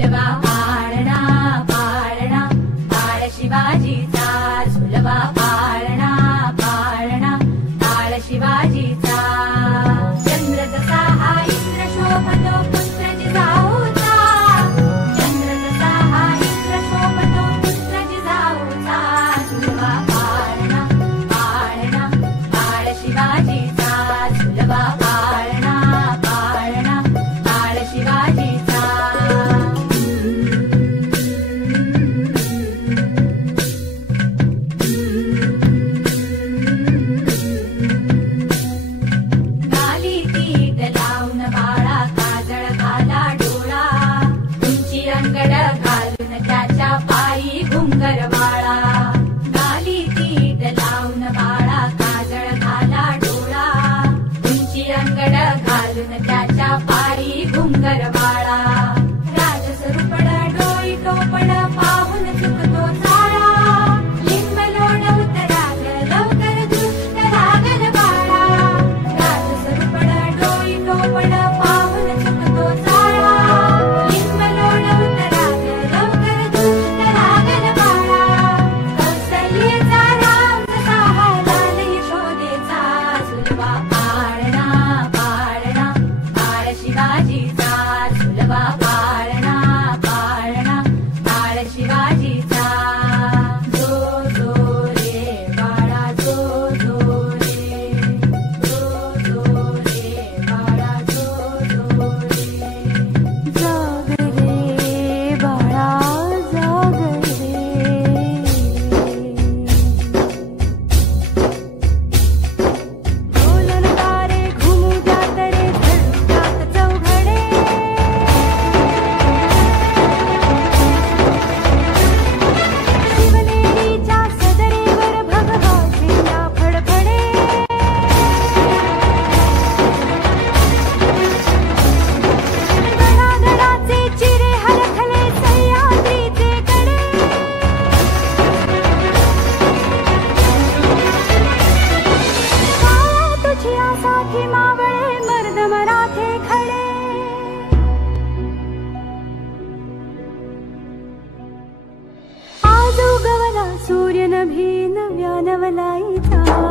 झुलवा पाळणा पाळणा बाळ शिवाजीचा झुलवा पाळणा पाळणा बाळ शिवाजीचा चंद्र जसा हा इंद्र शोभतो पुत्र जिजाऊचा चंद्र जसा हा इंद्र शोभतो पुत्र जिजाऊचा झुलवा पाळणा पाळणा बाळ शिवाजीचा झुलवा पाळणा पाळणा बाळ शिवाजीचा गाली तीट लावून बाळा काजळ घाला डोळा उंची अंगड घालून त्याच्या पायी घुंगर बाळा राजसरूपड डोळी टोपड पाहून चुकतो चाळा लिंब लोण उतराग लवकर दुष्ट लागल बाळा राजसरूपड डोळी टोपड पाहून चुकतो चाळा लिंब लोण उतराग लवकर दुष्ट लागल बाळा कौसल्येचा राम जसा लाल यशोदेचा झुलवा पाळणा पाळणा बाळ शिवाजीचा झुलवा पाळणा पाळणा बाळ शिवाजीचा जो जो रे बाळा जो जो रे बाळा जो जो रे जाग रे बाळा जाग रे डोलन तारे घुमू जात रे धडकात चौघडे शिवनेरीच्या सदरेवर भगवा झेंडा फडफडे गडागडाचे चिरे हरखले सह्याद्रीचे कडे काळा तुझ्या साथी मावळे मर्द मराठे खडे आज उगवला सूर्य नभी नव्या नवलाईचा